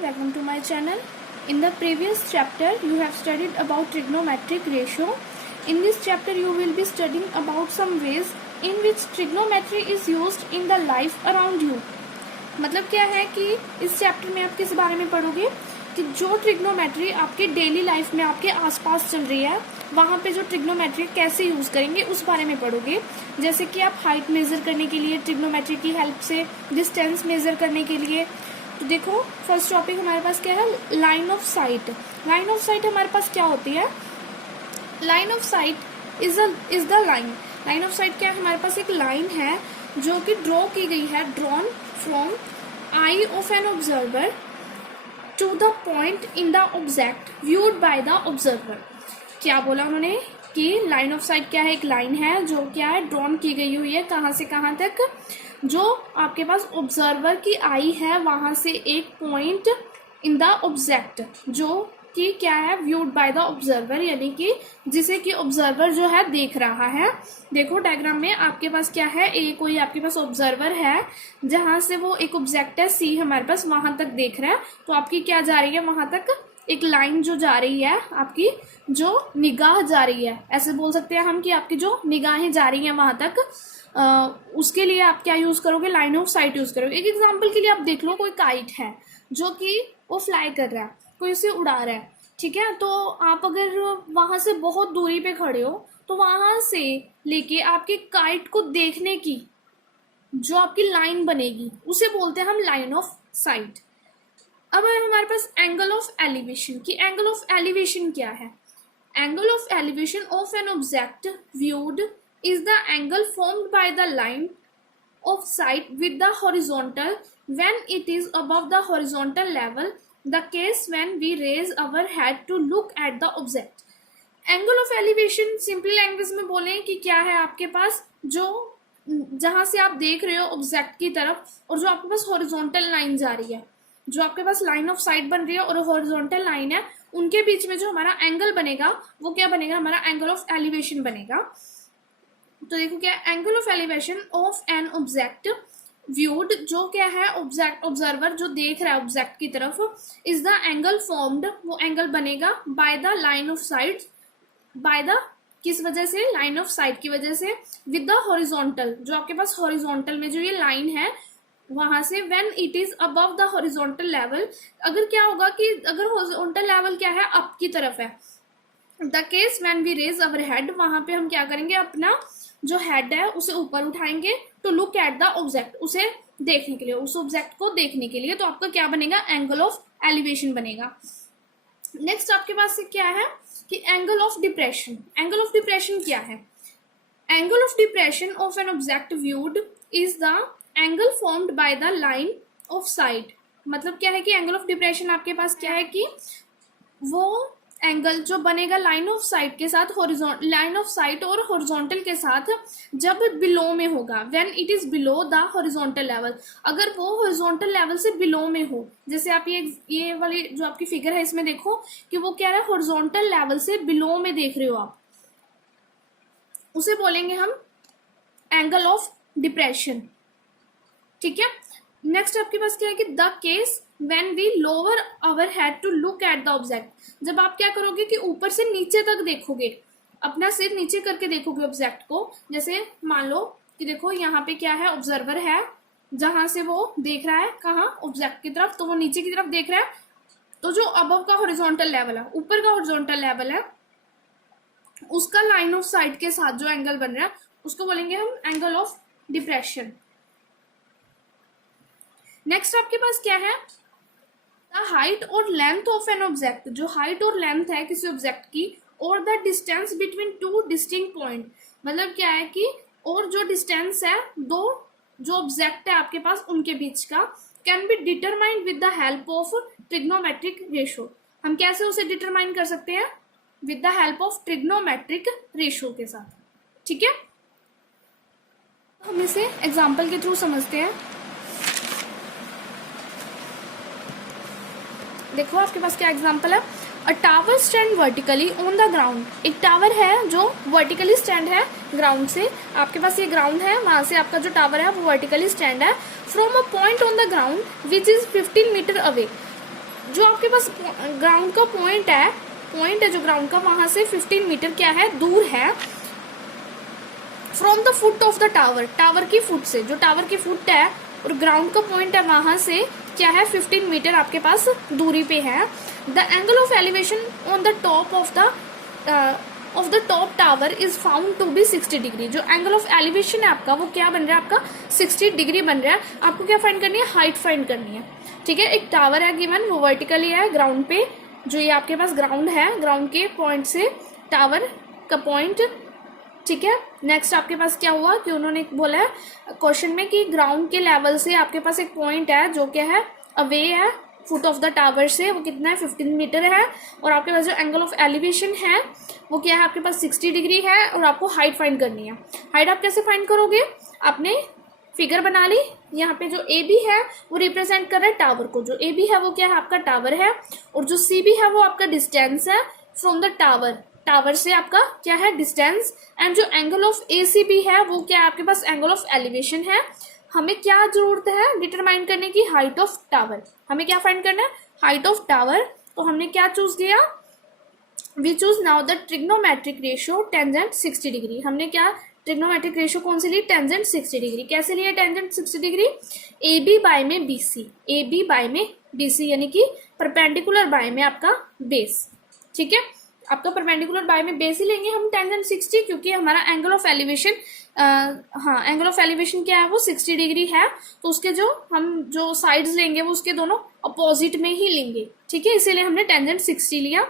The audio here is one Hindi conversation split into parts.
welcome to my channel. In the previous chapter you have studied about trigonometric ratio. In this chapter you will be studying about some ways in which trigonometry is used in the life around you. मतलब क्या है कि इस चैप्टर में आप किस बारे में पढ़ोगे कि जो ट्रिग्नोमेट्री आपके डेली लाइफ में आपके आसपास चल रही है वहाँ पे जो ट्रिग्नोमेट्री कैसे यूज करेंगे उस बारे में पढ़ोगे। जैसे कि आप हाइट मेजर करने के लिए ट्रिग्नोमेट्री की हेल्प से, डिस्टेंस मेजर करने के लिए। तो देखो फर्स्ट टॉपिक हमारे पास क्या है, line of site. Line of site हमारे पास क्या होती है, line of site is the line. Line of site क्या है, हमारे पास एक लाइन है जो कि ड्रॉ की गई है, drawn from eye of an observer to the point in the object viewed by the observer. क्या बोला उन्होंने कि लाइन ऑफ साइट क्या है, एक लाइन है जो क्या है, ड्रॉन की गई हुई है कहाँ से कहाँ तक, जो आपके पास ऑब्जर्वर की आई है वहां से एक पॉइंट इन द ऑब्जेक्ट जो कि क्या है, व्यूड बाय द ऑब्जर्वर, यानी कि जिसे कि ऑब्जर्वर जो है देख रहा है। देखो डायग्राम में आपके पास क्या है, कोई आपके पास ऑब्जर्वर है जहां से वो एक ऑब्जेक्ट है सी हमारे पास वहां तक देख रहा है। तो आपकी क्या जा रही है, वहां तक एक लाइन जो जा रही है, आपकी जो निगाह जा रही है, ऐसे बोल सकते हैं हम कि आपकी जो निगाहें जा रही हैं वहां तक, उसके लिए आप क्या यूज करोगे, लाइन ऑफ साइट यूज करोगे। एक एग्जांपल के लिए आप देख लो, कोई काइट है जो कि वो फ्लाई कर रहा है, कोई उसे उड़ा रहा है, ठीक है। तो आप अगर वहां से बहुत दूरी पे खड़े हो तो वहां से लेके आपके काइट को देखने की जो आपकी लाइन बनेगी उसे बोलते हैं हम लाइन ऑफ साइट। अब है हमारे पास एंगल ऑफ एलिवेशन की। एंगल ऑफ एलिवेशन क्या है, angle of elevation of an object viewed is the angle formed by the line of site with the horizontal when it is above the horizontal level, the case when we raise our head to look at the object। Angle of elevation simple language में बोले कि क्या है, आपके पास जो जहां से आप देख रहे हो ऑब्जेक्ट की तरफ और जो आपके पास हॉरिजॉन्टल लाइन जा रही है, जो आपके पास लाइन ऑफ साइट बन रही है और हॉरिजॉन्टल लाइन है, उनके बीच में जो हमारा एंगल बनेगा वो क्या बनेगा, हमारा एंगल ऑफ एलिवेशन बनेगा। तो देखो क्या, angle of elevation of an object viewed, जो क्या है ऑब्जेक्ट, ऑब्जर्वर जो देख रहा है ऑब्जेक्ट की तरफ, इज द एंगल फॉर्म्ड, वो एंगल बनेगा by the line of site, by the किस वजह से, लाइन ऑफ साइट की वजह से, विद द हॉरिजॉन्टल, जो आपके पास हॉरिजॉन्टल में जो ये लाइन है वहां से, when it is above the horizontal level, अगर क्या होगा कि अगर हॉरिजॉन्टल लेवल क्या है, अप की तरफ है, the case when we raise our head, वहां पे हम क्या करेंगे, अपना जो हेड है उसे ऊपर उठाएंगे, to look at the object, उसे देखने के लिए, उस ऑब्जेक्ट को देखने के लिए। तो आपका क्या बनेगा, एंगल ऑफ एलिवेशन बनेगा। नेक्स्ट आपके पास से क्या है कि angle of depression. Angle of depression क्या है, angle of depression of an object viewed is the angle formed by the line of site. मतलब क्या है कि एंगल ऑफ डिप्रेशन आपके पास क्या है कि वो एंगल जो बनेगा लाइन ऑफ साइट के साथ, लाइन ऑफ साइट और हॉरिजॉन्टल के साथ जब बिलो में होगा, when it is below the horizontal level, अगर वो हॉरिजॉन्टल लेवल से बिलो में हो। जैसे आप ये वाली जो आपकी फिगर है इसमें देखो कि वो क्या है, हॉरिजॉन्टल लेवल से बिलो में देख रहे हो आप, उसे बोलेंगे हम एंगल ऑफ डिप्रेशन, ठीक है। नेक्स्ट आपके पास क्या है कि the case when we lower our head to look at the object, जब आप क्या करोगे कि ऊपर से नीचे तक देखोगे, अपना सिर नीचे करके देखोगे ऑब्जेक्ट को। जैसे मान लो कि देखो यहाँ पे क्या है, ऑब्जर्वर है जहां से वो देख रहा है कहाँ, ऑब्जेक्ट की तरफ, तो वो नीचे की तरफ देख रहा है। तो जो अबव का हॉरिजॉन्टल लेवल है, ऊपर का हॉरिजॉन्टल लेवल है, उसका लाइन ऑफ साइट के साथ जो एंगल बन रहा है उसको बोलेंगे हम एंगल ऑफ डिप्रेशन। नेक्स्ट आपके पास क्या है, हाइट और लेंथ ऑफ एन ऑब्जेक्ट, जो हाइट और लेंथ है किसी ऑब्जेक्ट की, और the distance between two distinct point. मतलब क्या है कि और जो डिस्टेंस है दो जो ऑब्जेक्ट है आपके पास उनके बीच का, can be determined with the help of trigonometric ratio. हम कैसे उसे डिटरमाइन कर सकते हैं, with the help of trigonometric ratio के साथ, ठीक है। हम इसे एग्जाम्पल के थ्रू समझते हैं। देखो आपके पास क्या एग्जांपल है, अ tower stand vertically on the ground. एक टावर है जो वर्टिकली स्टैंड है ग्राउंड से, आपके पास ये ग्राउंड है, वहां से आपका जो टावर है वो वर्टिकली स्टैंड है, from a point on the ground which is 15 metre away. जो आपके पास ग्राउंड का पॉइंट है जो ग्राउंड का, वहां से 15 मीटर क्या है, दूर है from the foot of the tower, tower की फुट से, जो टावर की फुट है और ग्राउंड का पॉइंट है वहां से क्या है 15 मीटर आपके पास दूरी पे है। The angle of elevation on the top of the top tower is found to be 60 degree. जो एंगल ऑफ एलिवेशन है आपका वो क्या बन रहा है, आपका 60 डिग्री बन रहा है। आपको क्या फाइंड करनी है, हाइट फाइंड करनी है। ठीक है, एक टावर है गिवन, वो वर्टिकली है ग्राउंड पे, जो ये आपके पास ग्राउंड है, ग्राउंड के पॉइंट से टावर का पॉइंट। ठीक है, नेक्स्ट आपके पास क्या हुआ कि उन्होंने बोला है क्वेश्चन में कि ग्राउंड के लेवल से आपके पास एक पॉइंट है जो क्या है, अवे है फुट ऑफ द टावर से, वो कितना है 15 मीटर है। और आपके पास जो एंगल ऑफ एलिवेशन है वो क्या है आपके पास 60 डिग्री है। और आपको हाइट फाइंड करनी है। हाइट आप कैसे फाइंड करोगे, आपने फिगर बना ली, यहाँ पे जो ए बी है वो रिप्रेजेंट कर रहा है टावर को। जो ए बी है वो क्या है, आपका टावर है, और जो सी बी है वो आपका डिस्टेंस है फ्रॉम द टावर, टावर से आपका क्या है डिस्टेंस। एंड जो angle of A C B है वो क्या है आपके पास एंगल ऑफ एलिवेशन है। हमें क्या जरूरत है डिटरमाइन करने की, हाइट ऑफ टावर। हमें क्या फाइंड करना है, हाइट ऑफ टावर। तो हमने क्या चूज किया, we choose now the trigonometric ratio tangent 60 degree. हमने क्या ट्रिग्नोमेट्रिक रेशियो कौन सी ली, टेंजेंट 60 डिग्री। कैसे लिया tangent 60 degree, A B by में B C, A B by में बी सी, यानी कि परपेंडिकुलर बाय में आपका बेस। ठीक है, आपका परपेंडिकुलर बाय में बेस ही लेंगे हम टेंजेंट 60, क्योंकि हमारा angle of elevation angle of elevation क्या है वो 60 डिग्री है। तो उसके जो हम जो साइड्स लेंगे वो उसके दोनों अपोजिट में ही लेंगे। ठीक है, इसीलिए हमने टेंजेंट 60 लिया।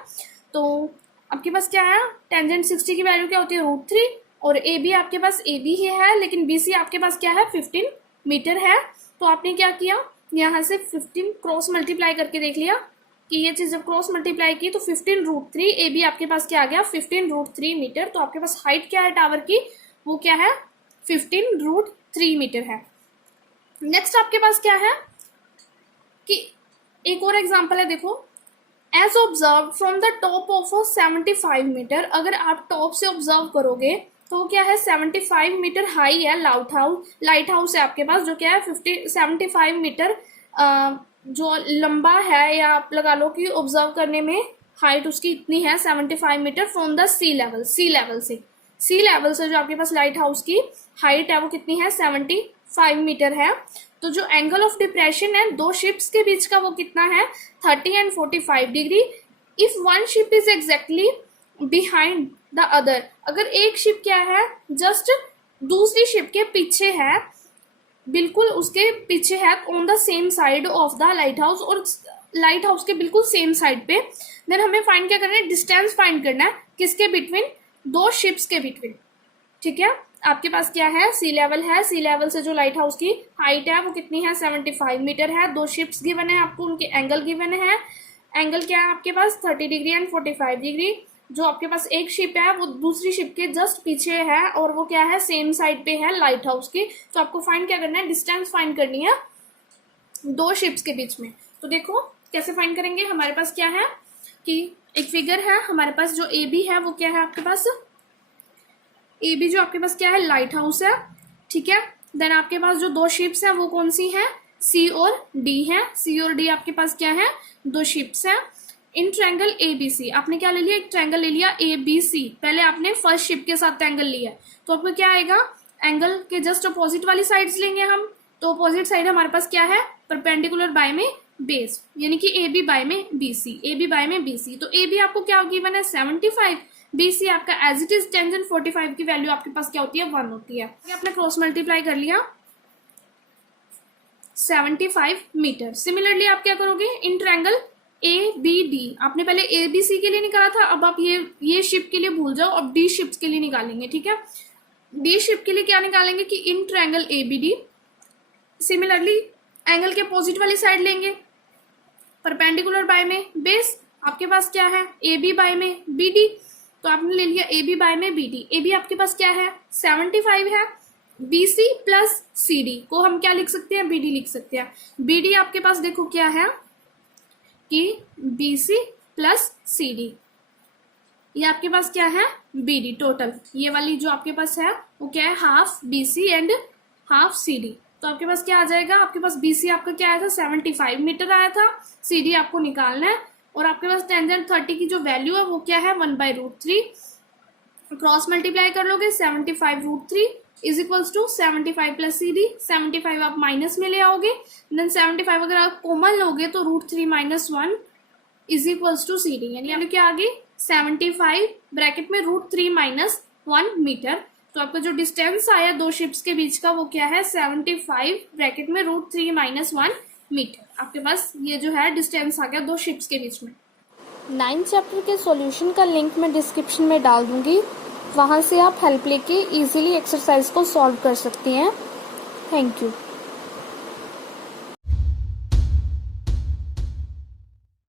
तो आपके पास क्या है, टेंजेंट 60 की वैल्यू क्या होती है, √3। और ए बी आपके पास ए बी ही है, लेकिन बी सी आपके पास क्या है 15 मीटर है। तो आपने क्या किया, यहाँ से 15 क्रॉस मल्टीप्लाई करके देख लिया कि ये चीज जब क्रॉस मल्टीप्लाई की तो 15√3, ए बी आपके पास क्या आ गया 15√3 मीटर। तो आपके पास हाइट क्या है टावर की, वो क्या है 15√3 मीटर है। नेक्स्ट आपके पास क्या है कि एक और एग्जांपल है, देखो, as observe from the top of 75 metre. अगर आप टॉप से ऑब्जर्व करोगे तो क्या है 75 मीटर हाई है लाइट हाउस है आपके पास, जो क्या है 75 मीटर जो लंबा है, या आप लगा लो कि ऑब्जर्व करने में हाइट उसकी इतनी है 75 metre from the sea level, sea level से जो आपके पास लाइट हाउस की हाइट है वो कितनी है 75 मीटर है। तो जो एंगल ऑफ डिप्रेशन है दो शिप्स के बीच का वो कितना है 30 and 45 degree. If one ship is exactly behind the other, अगर एक शिप क्या है जस्ट दूसरी शिप के पीछे है, बिल्कुल उसके पीछे है on the same side of the light house, और लाइट हाउस के बिल्कुल सेम साइड पे, देन हमें फाइंड क्या करना है, डिस्टेंस फाइंड करना है किसके बिटवीन, दो शिप्स के बिटवीन। ठीक है, आपके पास क्या है सी लेवल है, सी लेवल से जो लाइट हाउस की हाइट है वो कितनी है 75 मीटर है। दो शिप्स गिवन है आपको, उनके एंगल गिवन है। एंगल क्या है आपके पास 30 डिग्री एंड 45 डिग्री। जो आपके पास एक शिप है वो दूसरी शिप के जस्ट पीछे है, और वो क्या है सेम साइड पे है लाइट हाउस की। तो आपको फाइंड क्या करना है, डिस्टेंस फाइंड करनी है दो शिप्स के बीच में। तो देखो कैसे फाइंड करेंगे, हमारे पास क्या है कि एक फिगर है हमारे पास, जो ए बी है वो क्या है आपके पास, ए बी जो आपके पास क्या है लाइट हाउस है। ठीक है, देन आपके पास जो दो शिप्स हैं वो कौन सी हैं, सी और डी है। सी और डी आपके पास क्या है, दो शिप्स हैं। इन ट्रायंगल ए बी सी, आपने क्या ले लिया, एक ट्रायंगल ले लिया ए बी सी। पहले आपने फर्स्ट शिप के साथ एंगल लिया, तो आपको क्या आएगा, एंगल के जस्ट अपोजिट वाली साइड्स लेंगे हम। तो अपोजिट साइड हमारे पास क्या है, परपेंडिकुलर बाय में बेस, यानी कि ए बी बाय में B C, A B by में बी सी। तो ए बी आपको क्या गिवन है 75, बी सी आपका एज इट इज टेंजेंट 45 की वैल्यू आपके पास क्या होती है 1 होती है। आपने क्रॉस मल्टीप्लाई कर लिया 75 मीटर। सिमिलरली आप क्या करोगे, in triangle A B D, आपने पहले ए बी सी के लिए निकाला था, अब आप ये शिप के लिए भूल जाओ, अब डी शिप्स के लिए निकालेंगे। ठीक है, डी शिप के लिए क्या निकालेंगे कि in triangle A B D, similarly angle के अपोजिट वाली साइड लेंगे, परपेंडिकुलर बाय में बेस। आपके पास क्या है ए बी बाय में बी डी, तो आपने ले लिया ए बी बाय में बी डी। ए बी आपके पास क्या है 75 है, B C plus C D को हम क्या लिख सकते हैं, बी डी लिख सकते हैं। बी डी आपके पास देखो क्या है कि B C plus C D, ये आपके पास क्या है बी डी टोटल। ये वाली जो आपके पास है वो क्या है half B C and half C D. तो आपके पास क्या आ जाएगा, आपके पास BC आपका क्या आया था 75 मीटर आया था, CD आपको निकालना है, और आपके पास टेंजेंट 30 की जो वैल्यू है वो क्या है 1/√3, क्रॉस मल्टीप्लाई कर लोगे 75√3 is equals to 75 plus CD, 75 आप माइनस में ले आओगे, देन 75 अगर आप कॉमन लोगे तो √3 - 1 इज इक्वल्स टू CD, यानी क्या आ गई 75 ब्रैकेट में √3 - 1 मीटर। तो आपका जो डिस्टेंस आया दो शिप्स के बीच का वो क्या है 75 ब्रैकेट में √3 - 1 मीटर। आपके पास ये जो है डिस्टेंस आ गया दो शिप्स के बीच में। 9th चैप्टर के सॉल्यूशन का लिंक मैं डिस्क्रिप्शन में डाल दूंगी, वहां से आप हेल्प लेके इजीली एक्सरसाइज को सॉल्व कर सकती हैं। Thank you.